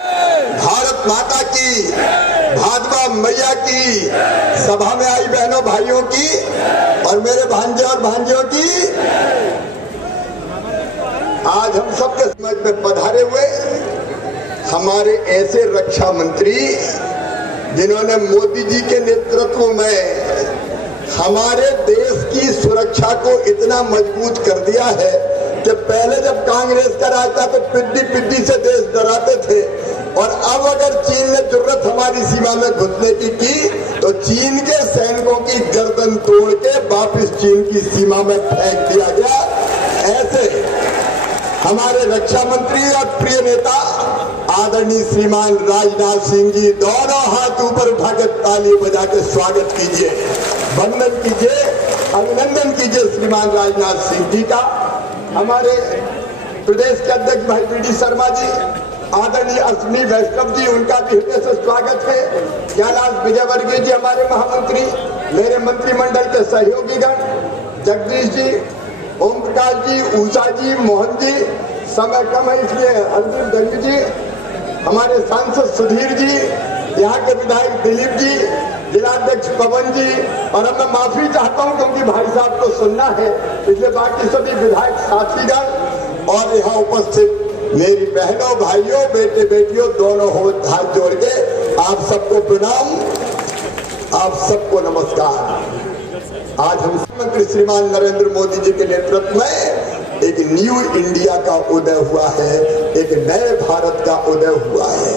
भारत माता की, भादवा मैया की, सभा में आई बहनों भाइयों की और मेरे भांजे और भांजियों की, आज हम सबके समझ में पधारे हुए हमारे ऐसे रक्षा मंत्री जिन्होंने मोदी जी के नेतृत्व में हमारे देश की सुरक्षा को इतना मजबूत कर दिया है कि पहले जब कांग्रेस का राज था तो पिड्डी पिड्डी से देश डराते थे, और अब अगर चीन ने जरूरत हमारी सीमा में घुसने की तो चीन के सैनिकों की गर्दन तोड़ के वापिस चीन की सीमा में फेंक दिया गया। ऐसे हमारे रक्षा मंत्री और प्रिय नेता आदरणीय श्रीमान राजनाथ सिंह जी, दोनों हाथ ऊपर उठाकर ताली बजा के स्वागत कीजिए, वंदन कीजिए, अभिनंदन कीजिए श्रीमान राजनाथ सिंह जी का। हमारे प्रदेश के अध्यक्ष भाई बी.डी. शर्मा जी, आदरणीय अश्विनी वैष्णव जी, उनका भी हृदय से स्वागत है। कैलाश विजयवर्गीय जी हमारे महामंत्री, मेरे मंत्रिमंडल के सहयोगीगण, जगदीश जी, ओम प्रकाश जी, उषा जी, मोहन जी, समय कम है इसलिए हरदीप धन्य जी, हमारे सांसद सुधीर जी, यहाँ के विधायक दिलीप जी, जिलाध्यक्ष पवन जी, और अब मैं माफी चाहता हूँ क्योंकि भाई साहब को सुनना है, इसलिए बाकी सभी विधायक साथीगण और यहाँ उपस्थित मेरी बहनों भाइयों बेटे बेटियों दोनों हाथ जोड़ के आप सबको प्रणाम, आप सबको नमस्कार। आज हम मुख्यमंत्री श्रीमान नरेंद्र मोदी जी के नेतृत्व में एक न्यू इंडिया का उदय हुआ है, एक नए भारत का उदय हुआ है।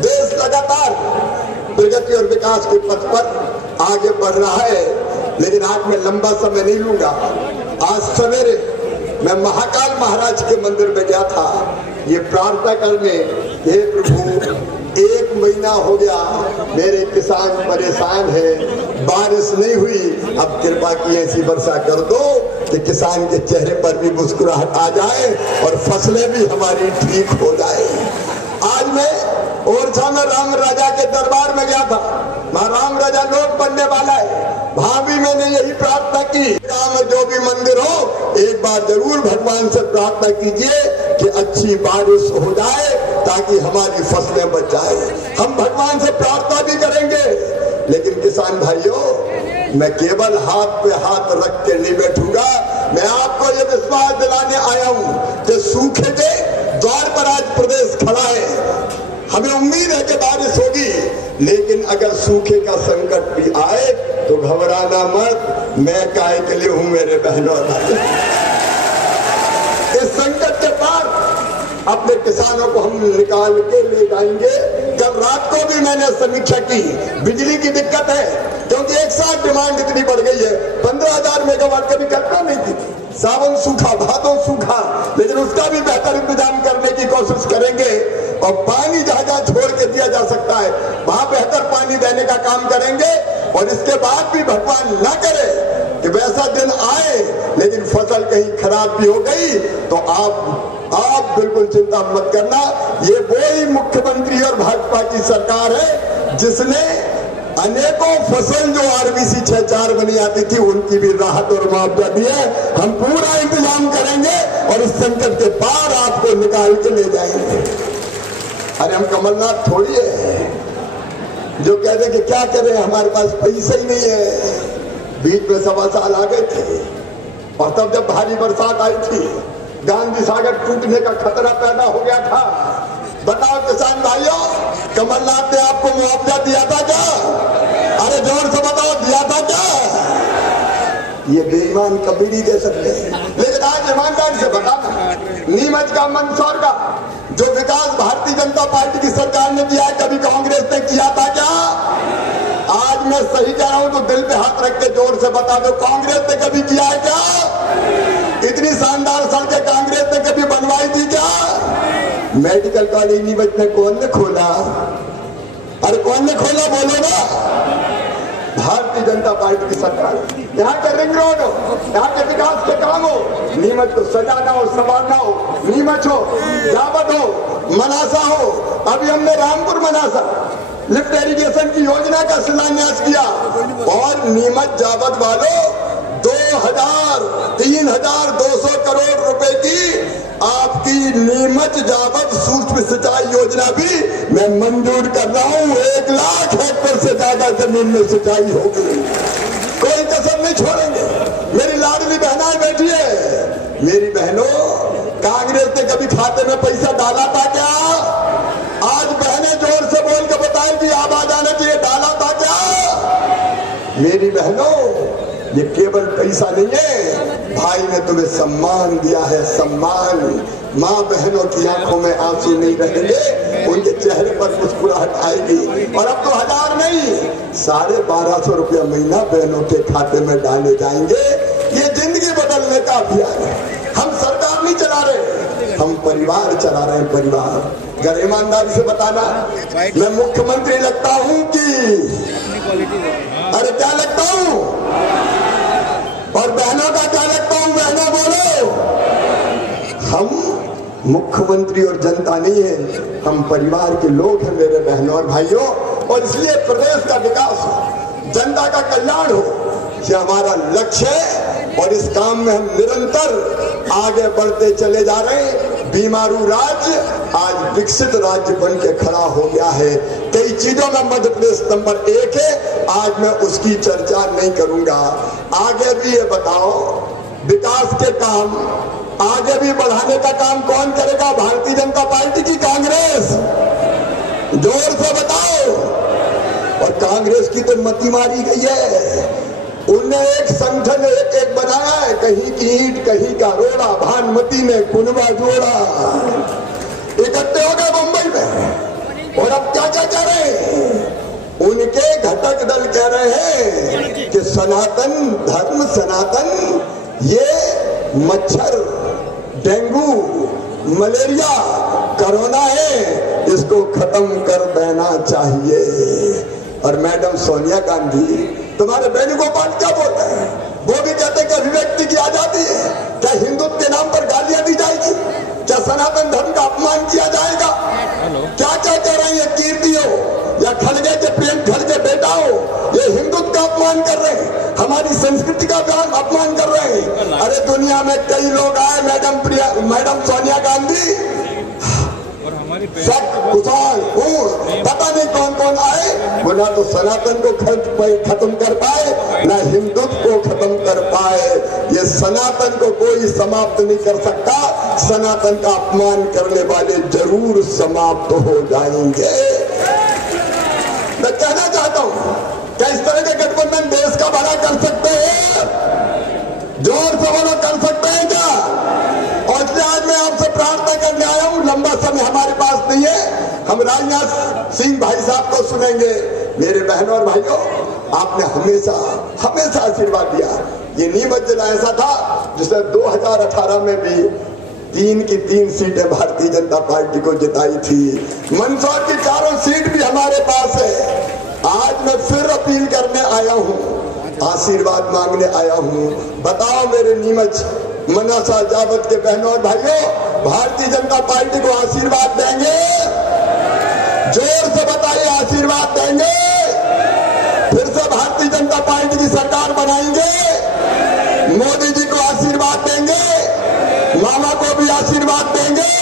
देश लगातार प्रगति और विकास के पथ पर आगे बढ़ रहा है, लेकिन आज मैं लंबा समय नहीं लूंगा। आज सवेरे मैं महाकाल महाराज के मंदिर में गया था ये प्रार्थना करने, हे प्रभु 1 महीना हो गया मेरे किसान परेशान है, बारिश नहीं हुई, अब कृपा की ऐसी वर्षा कर दो कि किसान के चेहरे पर भी मुस्कुराहट आ जाए और फसलें भी हमारी ठीक हो जाए। आज मैं ओरछा में राम राजा के दरबार में गया था, वहाँ राम राजा लोक बनने वाला है, वहां भी मैंने यही प्रार्थना की, गाँव में जो भी मंदिर हो एक बार जरूर भगवान से प्रार्थना कीजिए कि अच्छी बारिश हो जाए ताकि हमारी फसलें बच जाए। हम भगवान से प्रार्थना भी करेंगे, लेकिन किसान भाइयों मैं केवल हाथ पे हाथ रख के नहीं बैठूंगा। मैं आपको ये विश्वास दिलाने आया हूँ कि सूखे के द्वार पर आज प्रदेश खड़ा है। हमें उम्मीद है कि बारिश होगी, लेकिन अगर सूखे का संकट भी आए तो घबराना मत, मैं काहे के लिए हूँ मेरे बहनों भाई। इस संकट के पार अपने किसानों को हम निकाल के ले जाएंगे। कल रात को भी मैंने समीक्षा की, बिजली की दिक्कत है क्योंकि एक साथ डिमांड इतनी बढ़ गई है, 15,000 मेगावाट कभी कल्पना नहीं थी। सावन सूखा, भादों सूखा, लेकिन उसका भी बेहतर इंतजाम करने की कोशिश करेंगे और पानी जहाँ जहाँ छोड़ के दिया जा सकता है वहां बेहतर पानी देने का काम करेंगे। और इसके बाद भी भगवान न करे कि वैसा दिन आए लेकिन फसल कहीं खराब भी हो गई तो आप बिल्कुल चिंता मत करना। ये वही मुख्यमंत्री और भाजपा की सरकार है जिसने अनेकों फसल जो आरबीसी 6-4 बनी आती थी उनकी भी राहत और मुआवजा दिए। हम पूरा इंतजाम करेंगे और इस संकट के पार आपको निकाल के ले जाएंगे। अरे हम कमलनाथ थोड़ी है जो कहते कि क्या करें हमारे पास पैसा ही नहीं है। बीच में 1.25 साल आ गए थे और तब जब भारी बरसात आई थी गांधी सागर टूटने का खतरा पैदा हो गया था। बताओ किसान भाइयों, कमलनाथ ने आपको मुआवजा दिया था क्या? अरे जोर से बताओ, दिया था क्या? ये बेईमान कभी नहीं दे सकते। लेकिन आज ईमानदारी से बताना, नीमच का मंदसौर का जो विकास भारतीय जनता पार्टी की सरकार ने किया है कभी कांग्रेस ने किया था क्या? आज मैं सही कह रहा हूं तो दिल पे हाथ रख के जोर से बता दो, कांग्रेस ने कभी किया है क्या? इतनी शानदार सड़कें कांग्रेस ने कभी बनवाई थी क्या? मेडिकल कॉलेज नीमच में कौन ने खोला? अरे कौन ने खोला बोलो ना? भारतीय जनता पार्टी की सरकार। यहाँ के रिंग रोड हो, यहाँ के विकास के काम हो, नीमच को सजाना हो, संभालना हो, नीमच हो, जावद हो, मनासा हो, अभी हमने रामपुर मनासा लिफ्ट इरिगेशन की योजना का शिलान्यास किया और नीमच जावद वालों 3,200 करोड़ रुपए की आपकी नीमच जावत सूक्ष्म सिंचाई योजना भी मैं मंजूर कर रहा हूँ। 1 लाख हेक्टेयर से ज्यादा जमीन में सिंचाई होगी, कोई कसर नहीं छोड़ेंगे। मेरी लाडली बहनाएं बैठी है। मेरी बहनों, कांग्रेस ने कभी खाते में पैसा डाला था क्या? आज बहनें जोर से बोल के बताएं कि आवाज आना चाहिए, डाला था क्या? मेरी बहनों, ये केवल पैसा नहीं है, भाई ने तुम्हें सम्मान दिया है, सम्मान। माँ बहनों की आंखों में आंसू नहीं रहेंगे, उनके चेहरे पर मुस्कुराहट आएगी। और अब तो 1000 नहीं, 1250 रुपया महीना बहनों के खाते में डाले जाएंगे। ये जिंदगी बदलने का अभियान है। हम सरकार नहीं चला रहे, हम परिवार चला रहे हैं, परिवार। अगर ईमानदारी से बताना, मैं मुख्यमंत्री लगता हूँ कि अरे क्या लगता हूँ? और बहनों का क्या लगता हूँ? बहनों बोलो। हम मुख्यमंत्री और जनता नहीं है, हम परिवार के लोग हैं मेरे बहनों और भाइयों। और इसलिए प्रदेश का विकास हो, जनता का कल्याण हो, ये हमारा लक्ष्य है। और इस काम में हम निरंतर आगे बढ़ते चले जा रहे हैं। बीमारू राज्य आज विकसित राज्य बन के खड़ा हो गया है। कई चीजों में मध्य प्रदेश नंबर 1 है, आज मैं उसकी चर्चा नहीं करूंगा। आगे भी ये बताओ, विकास के काम आगे भी बढ़ाने का काम कौन करेगा? भारतीय जनता पार्टी की कांग्रेस? जोर से बताओ। और कांग्रेस की तो मती मारी गई है। उन्हें एक संगठन एक बनाया है, कहीं की ईंट कहीं का रोड़ा, भानुमती ने कुनबा जोड़ा। इकट्ठे हो गए मुंबई में और अब क्या क्या कह रहे हैं? उनके घटक दल कह रहे हैं कि सनातन धर्म, सनातन ये मच्छर, डेंगू, मलेरिया, कोरोना है, इसको खत्म कर देना चाहिए। और मैडम सोनिया गांधी, तुम्हारे वेणुगोपाल क्या बोलते हैं? वो भी कहते हैं कि अभिव्यक्ति की आजादी है। क्या हिंदुत्व के नाम पर गालियां दी जाएगी? क्या सनातन धर्म का अपमान किया जाएगा? क्या क्या कह रहे हैं? कीर्ति हो या खड़गे के प्रेम खड़गे बेटा हो, ये हिंदुत्व का अपमान कर रहे हैं, हमारी संस्कृति का अपमान कर रहे हैं। अरे दुनिया में कई लोग आए, मैडम सोनिया गांधी, सब कुशाल पूर्ण, पता नहीं कौन कौन आए, वो ना तो सनातन को खत्म कर पाए, ना हिंदुत्व को खत्म कर पाए। ये सनातन को कोई समाप्त नहीं कर सकता। सनातन का अपमान करने वाले जरूर समाप्त हो जाएंगे। मैं कहना चाहता हूँ, क्या इस तरह के गठबंधन देश का भला कर सकते हैं? जोर से बोलो, कर सकते हैं क्या? और इसलिए आज मैं आपसे प्रार्थना करने आया हूं। लंबा समय हमारे पास नहीं है, हम राजनाथ सिंह भाई साहब को सुनेंगे। मेरे बहनों और भाइयों, आपने हमेशा हमेशा आशीर्वाद दिया। ये नीमच जिला ऐसा था जिसे 2018 में भी 3 की 3 सीटें भारतीय जनता पार्टी को जिताई थी। मंदसौर की 4 सीट भी हमारे पास है। आज मैं फिर अपील करने आया हूँ, आशीर्वाद मांगने आया हूँ। बताओ मेरे नीमच मनसा जावत के बहनों और भाइयों, भारतीय जनता पार्टी को आशीर्वाद देंगे? जोर से बताइए, आशीर्वाद देंगे? फिर से भारतीय जनता पार्टी की सरकार बनाएंगे? मोदी जी को आशीर्वाद देंगे? मामा को भी आशीर्वाद देंगे?